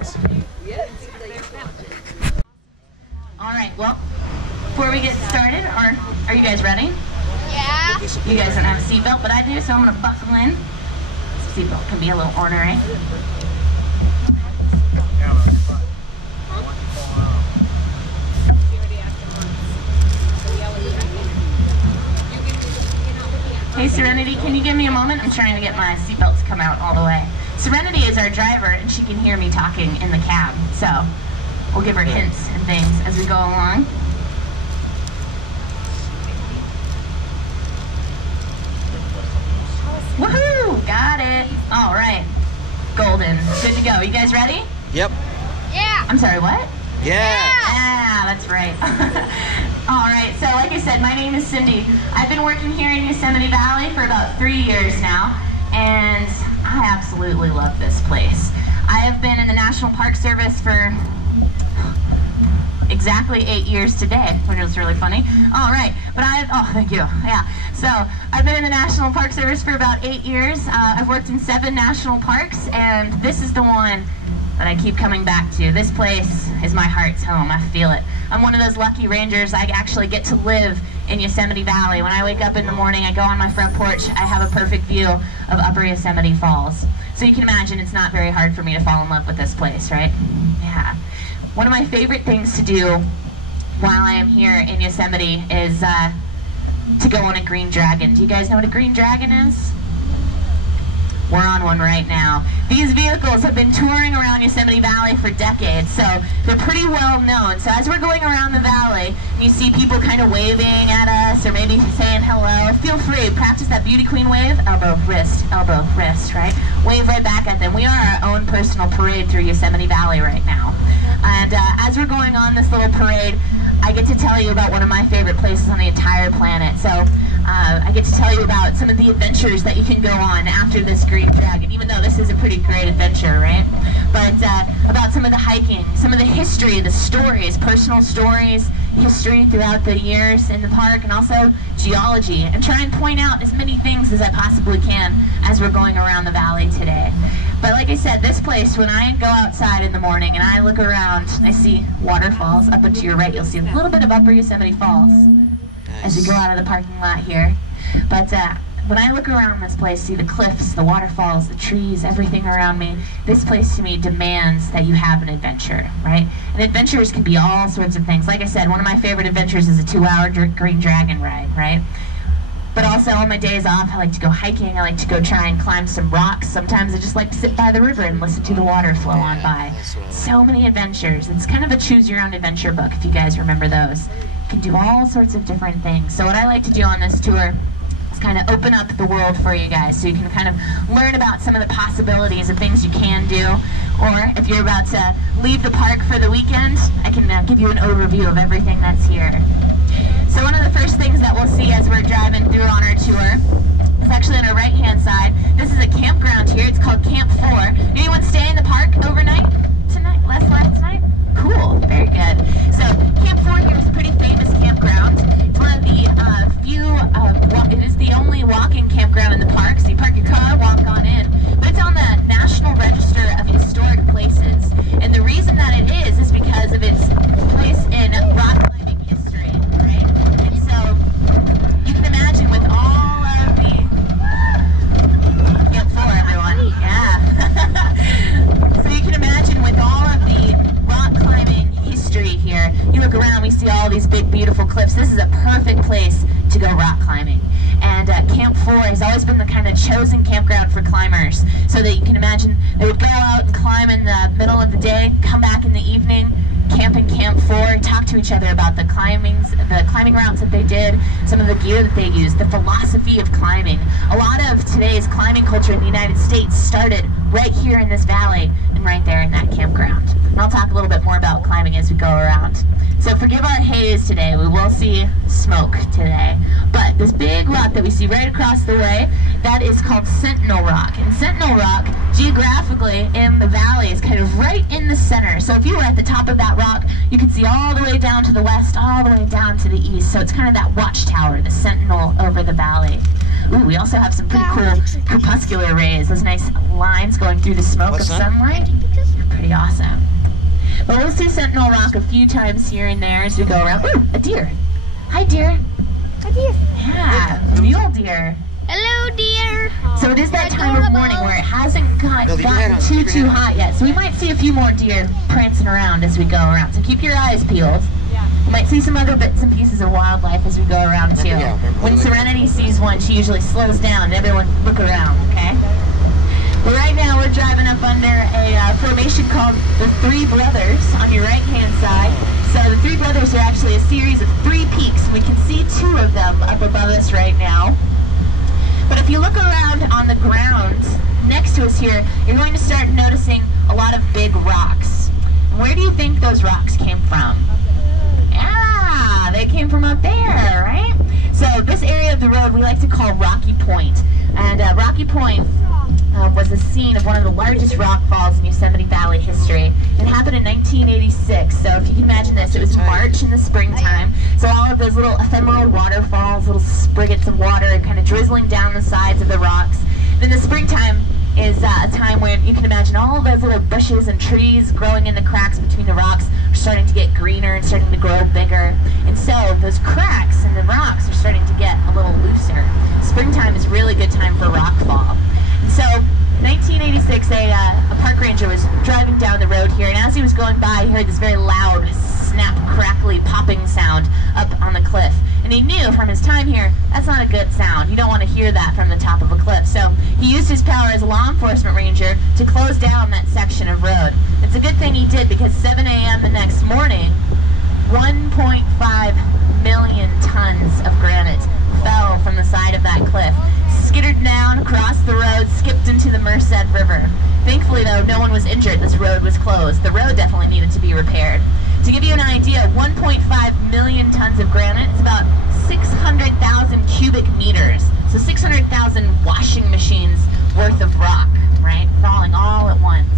All right, well, before we get started, are you guys ready? Yeah. You guys don't have a seatbelt, but I do, so I'm gonna buckle in. Seatbelt can be a little ornery. Hey Serenity, can you give me a moment? I'm trying to get my seatbelt to come out all the way. Serenity is our driver, and she can hear me talking in the cab, so we'll give her hints and things as we go along. Woohoo! Got it! All right. Golden. Good to go. You guys ready? Yep. Yeah. I'm sorry, what? Yeah. Ah, that's right. All right, so like I said, my name is Cindy. I've been working here in Yosemite Valley for about 3 years now, and I absolutely love this place. I have been in the National Park Service for exactly 8 years today, which was really funny. All right, but thank you, yeah. So, I've been in the National Park Service for about 8 years. I've worked in 7 national parks, and this is the one that I keep coming back to. This place is my heart's home. I feel it. I'm one of those lucky rangers. I actually get to live in Yosemite Valley. When I wake up in the morning, I go on my front porch, I have a perfect view of Upper Yosemite Falls. So you can imagine it's not very hard for me to fall in love with this place, right? Yeah. One of my favorite things to do while I am here in Yosemite is to go on a green dragon. Do you guys know what a green dragon is? We're on one right now. These vehicles have been touring around Yosemite Valley for decades, so they're pretty well known. So as we're going around the valley, and you see people kind of waving at us, or maybe saying hello, feel free, practice that beauty queen wave, elbow, wrist, right? Wave right back at them. We are our own personal parade through Yosemite Valley right now. And as we're going on this little parade, I get to tell you about one of my favorite places on the entire planet. So I get to tell you about some of the adventures that you can go on after this green dragon, even though this is a pretty great adventure, right? But about some of the hiking, some of the history, the stories, personal stories, history throughout the years in the park, and also geology, and try and point out as many things as I possibly can as we're going around the valley today. But like I said, this place, when I go outside in the morning and I look around, I see waterfalls. Up and to your right, you'll see a little bit of Upper Yosemite Falls as we go out of the parking lot here. But when I look around this place, see the cliffs, the waterfalls, the trees, everything around me, this place to me demands that you have an adventure, right? And adventures can be all sorts of things. Like I said, one of my favorite adventures is a 2-hour green dragon ride, right? But also on my days off, I like to go hiking. I like to go try and climb some rocks. Sometimes I just like to sit by the river and listen to the water flow on by. So many adventures. It's kind of a choose your own adventure book, if you guys remember those. You can do all sorts of different things. So what I like to do on this tour is kind of open up the world for you guys so you can kind of learn about some of the possibilities of things you can do. Or if you're about to leave the park for the weekend, I can give you an overview of everything that's here. So one of the first things that we'll see as we're driving through on our tour is actually on our right-hand side. This is a campground here. It's called Camp 4. Did anyone stay in the park overnight tonight? Last night? Cool. Very good. So Camp 4 here is a pretty famous campground. It's one of the it is the only walking campground in the park. So you park your car, walk on in. But it's on the National Register of Historic Places. And the reason that it is because of its place in rock climbing history, right? And so you can imagine with all of the Camp 4, everyone. Yeah. So you can imagine with all of the rock climbing history here, you look around, we see all these big, beautiful cliffs. This is a perfect place to go rock climbing. And Camp 4 has always been the kind of chosen campground for climbers, so that you can imagine they would go out and climb in the middle of the day, come back in the evening, camp in Camp 4, talk to each other about the climbing routes that they did, some of the gear that they used, the philosophy of climbing. A lot of today's climbing culture in the United States started right here in this valley and right there in that campground. And I'll talk a little bit more about climbing as we go around. So forgive our haze today. We will see smoke today. But this big rock that we see right across the way, that is called Sentinel Rock. And Sentinel Rock, geographically in the valley, is kind of right in the center. So if you were at the top of that rock, you could see all the way down to the west, all the way down to the east. So it's kind of that watchtower, the sentinel over the valley. Ooh, we also have some pretty cool crepuscular rays, those nice lines going through the smoke of sunlight. pretty awesome. But we'll see Sentinel Rock a few times here and there as we go around. Ooh, a deer. Hi, deer. Hi, deer. Yeah, a mule deer. Hello, deer. So it is that time of morning where it hasn't gotten too hot yet. So we might see a few more deer prancing around as we go around. So keep your eyes peeled. You might see some other bits and pieces of wildlife as we go around too. When Serenity sees one, she usually slows down and everyone look around, okay? But right now we're driving up under a formation called the Three Brothers on your right-hand side. So the Three Brothers are actually a series of 3 peaks, and we can see 2 of them up above us right now. But if you look around on the ground next to us here, you're going to start noticing a lot of big rocks. Where do you think those rocks came from? Yeah, they came from up there, right? So this area of the road we like to call Rocky Point. And Rocky Point was the scene of one of the largest rock falls in Yosemite Valley history. It happened in 1986, so if you can imagine this, it was March in the springtime, so all of those little ephemeral waterfalls, little spriggets of water kind of drizzling down the sides of the rocks. Then the springtime is a time when you can imagine all of those little bushes and trees growing in the cracks between the rocks are starting to get greener and starting to grow bigger. And so those cracks in the rocks are starting to get a little looser. Springtime is a really good time for rock fall. And so 1986, a park ranger was driving down the road here, and as he was going by, he heard this very loud, snap, crackly, popping sound up on the cliff. And he knew from his time here, that's not a good sound. You don't want to hear that from the top of a cliff. So he used his power as a law enforcement ranger to close down that section of road. It's a good thing he did, because 7 a.m. the next morning, 1.5 million tons of granite fell from the side of that cliff, skittered down, crossed the road, skipped into the Merced River. Thankfully, though, no one was injured. This road was closed. The road definitely needed to be repaired. To give you an idea, 1.5 million tons of granite is about 600,000 cubic meters. So 600,000 washing machines worth of rock, right? Falling all at once.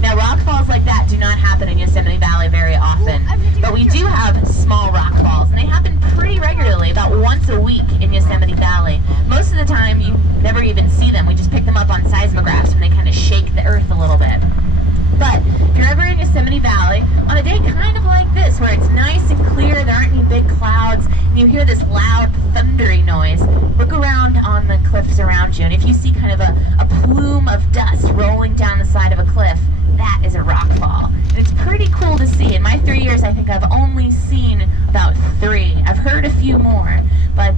Now, rock falls like that do not happen in Yosemite Valley very often, but we do have small rock falls, and they happen pretty regularly, about once a week in Yosemite Valley. Most of the time, you never even see them. We just pick them up on seismographs when they kind of shake the earth a little bit. But if you're ever in Yosemite Valley, on a day kind of like this, where it's nice and clear, there aren't any big clouds, and you hear this loud, thundery noise, look around on the cliffs around you, and if you see kind of a plume of dust rolling down the side of a cliff, that is a rock fall. And it's pretty cool to see. In my 3 years, I think I've only seen about 3. I've heard a few more, but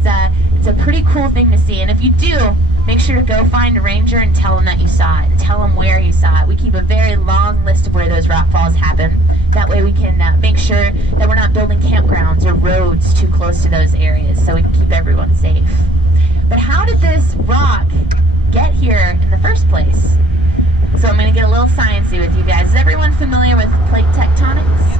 it's a pretty cool thing to see. And if you do, make sure to go find a ranger and tell them that you saw it, and tell them where you saw it. We keep a very long list of where those rock falls happen. That way we can make sure that we're not building campgrounds or roads too close to those areas, so we can keep everyone safe. But how did this rock get here in the first place? So I'm going to get a little sciencey with you guys. Is everyone familiar with plate tectonics?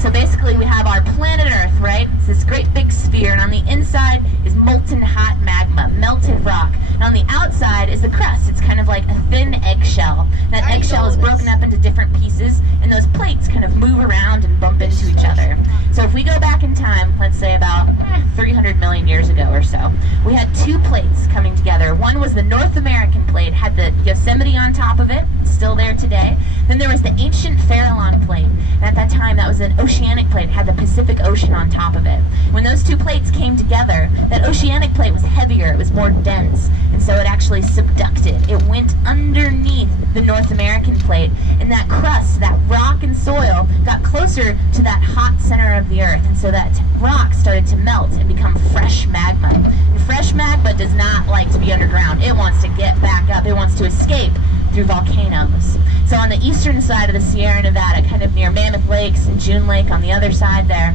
So basically we have our planet Earth, right? It's this great big sphere, and on the inside is molten hot magma, melted rock. And on the outside is the crust. It's kind of like a thin eggshell. That eggshell is broken up into different pieces, and those plates kind of move around and bump into each other. So if we go back in time, let's say about 300 million years ago or so, we had 2 plates coming together. One was the North American plate, had the Yosemite on top of it, still there today. Then there was the ancient Farallon plate, and at that time that was an oceanic plate, had the Pacific Ocean on top of it. When those 2 plates came together, that oceanic plate was heavier, it was more dense, and so it actually subducted. It went underneath the North American plate, and that crust, that rock and soil, got closer to that hot center of the Earth, and so that rock started to melt and become fresh magma. And fresh magma does not like to be underground. It wants to get back up. It wants to escape through volcanoes. So on the eastern side of the Sierra Nevada, kind of near Mammoth Lakes and June Lake on the other side there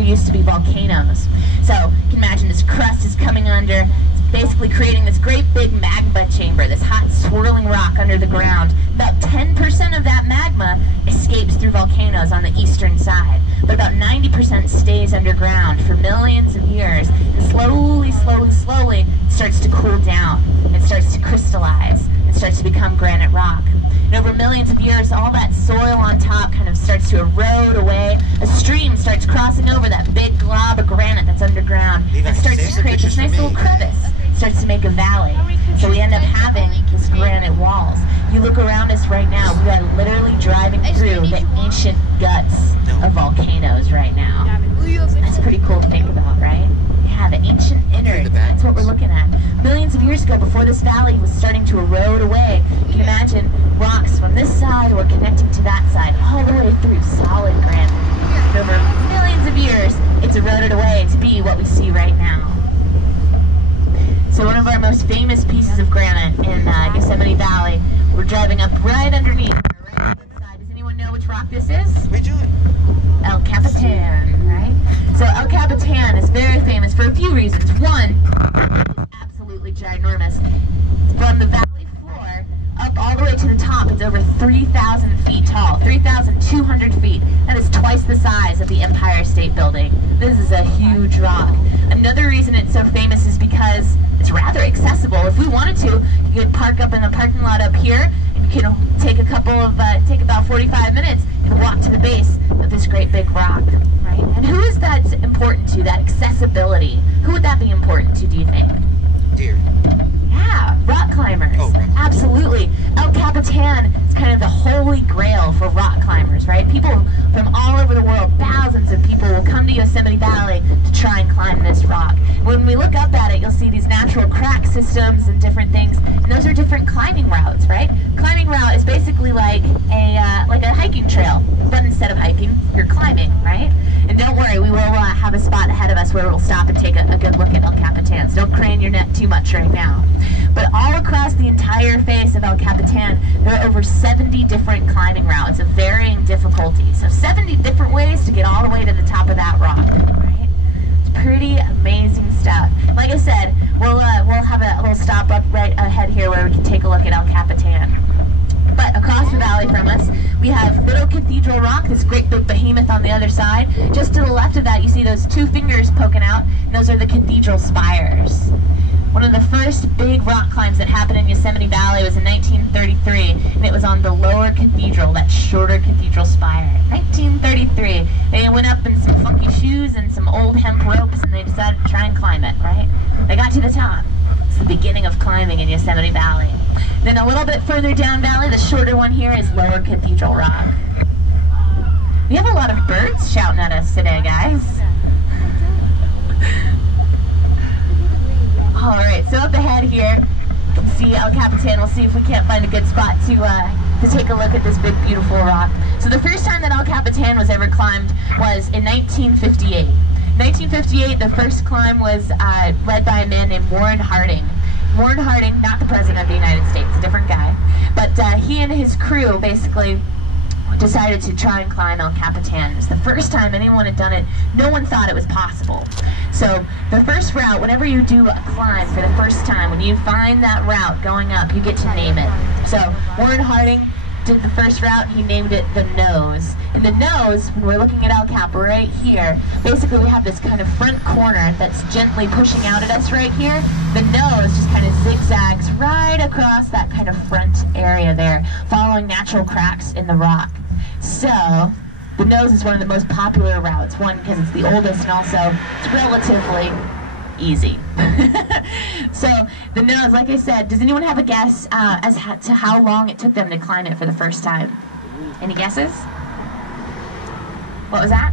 used to be volcanoes. So you can imagine this crust is coming under. It's basically creating this great big magma chamber, this hot swirling rock under the ground. About 10% of that magma escapes through volcanoes on the eastern side, but about 90% stays underground for millions of years, and slowly it starts to cool down. It starts to crystallize. It starts to become granite rock. And over millions of years, all that soil on top kind of starts to erode away. A stream starts crossing over that big glob of granite that's underground, and starts to create this nice little crevice. Starts to make a valley. So we end up having these granite walls. You look around us right now, we are literally driving through the ancient guts of volcanoes right now. That's pretty cool to think about, right? Yeah, the ancient innards, that's what we're looking at. Millions of years ago, before this valley was starting to erode away, you can imagine rocks from this side were connecting to that side, all the way through solid granite. And over millions of years, it's eroded away to be what we see right now. So one of our most famous pieces of granite in Yosemite Valley, we're driving up right underneath. Right inside. Does anyone know which rock this is? What are you doing? El Capitan, right? So El Capitan is very famous for a few reasons. One, it's absolutely ginormous. From the valley floor up all the way to the top, it's over 3,000 feet tall, 3,200 feet. That is twice the size of the Empire State Building. This is a huge rock. Another reason it's so famous is because it's rather accessible. If we wanted to, you could park up in the parking lot up here, and you can take take about 45 minutes and walk to the base of this great big rock, right? And who is that important to, that accessibility? Who would that be important to, do you think? Deer. Yeah, rock climbers. Oh, right. Absolutely. El Capitan is kind of the holy grail for rock climbers, right? People from all over the world, thousands of people will come to Yosemite Valley to try and climb this rock. When we look up at it, you'll see these natural crack systems and different things, and those are different climbing routes, right? Climbing route is basically like a hiking trail, but instead of hiking, you're climbing, right? And don't worry, we will have a spot ahead of us where we'll stop and take a good look at El Capitan. So don't crane your neck too much right now. But all across the entire face of El Capitan, there are over 70 different climbing routes of varying difficulty. So 70 different ways to get all the way to the top of that rock, right? It's pretty amazing stuff. Like I said, we'll have a little stop up right ahead here where we can take a look at El Capitan. But across the valley from us, we have Little Cathedral Rock, this great big behemoth on the other side. Just to the left of that, you see those two fingers poking out, and those are the cathedral spires. One of the first big rock climbs that happened in Yosemite Valley was in 1933, and it was on the lower cathedral, that shorter cathedral spire. 1933. They went up in some funky shoes and some old hemp ropes, and they decided to try and climb it, right? They got to the top. It's the beginning of climbing in Yosemite Valley. Then a little bit further down valley, the shorter one here is Lower Cathedral Rock. We have a lot of birds shouting at us today, guys. All right, so up ahead here, you can see El Capitan. We'll see if we can't find a good spot to take a look at this big, beautiful rock. So the first time that El Capitan was ever climbed was in 1958. In 1958, the first climb was led by a man named Warren Harding. Warren Harding, not the President of the United States, a different guy, but he and his crew basically decided to try and climb El Capitan. It was the first time anyone had done it. No one thought it was possible. So the first route, whenever you do a climb for the first time, when you find that route going up, you get to name it. So Warren Harding did the first route, he named it the Nose. In the Nose, when we're looking at El Cap right here, basically we have this kind of front corner that's gently pushing out at us right here. The Nose just kind of zigzags right across that kind of front area there, following natural cracks in the rock. So, the Nose is one of the most popular routes. One, because it's the oldest, and also it's relatively easy. So the Nose, like I said, does anyone have a guess as to how long it took them to climb it for the first time? Any guesses? What was that?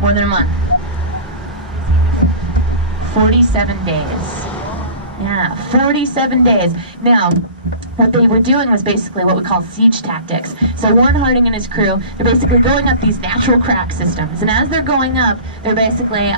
More than a month. 47 days. Yeah, 47 days. Now, what they were doing was basically what we call siege tactics. So Warren Harding and his crew, they're basically going up these natural crack systems. And as they're going up, they're basically,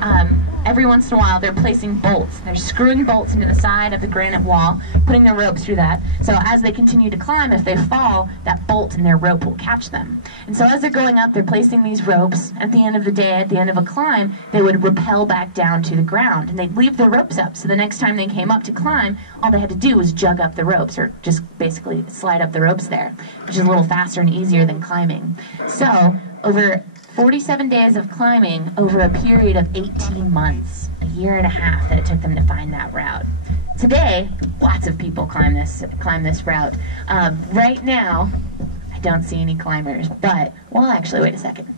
every once in a while, they're placing bolts. They're screwing bolts into the side of the granite wall, putting their ropes through that. So as they continue to climb, if they fall, that bolt in their rope will catch them. And so as they're going up, they're placing these ropes. At the end of the day, at the end of a climb, they would rappel back down to the ground. And they'd leave their ropes up. So the next time they came up to climb, all they had to do was jug up the ropes, or just basically slide up the ropes there, which is a little faster and easier than climbing. So over 47 days of climbing over a period of 18 months, a year and a half that it took them to find that route. Today, lots of people climb this route. Right now, I don't see any climbers, but, well, actually, wait a second.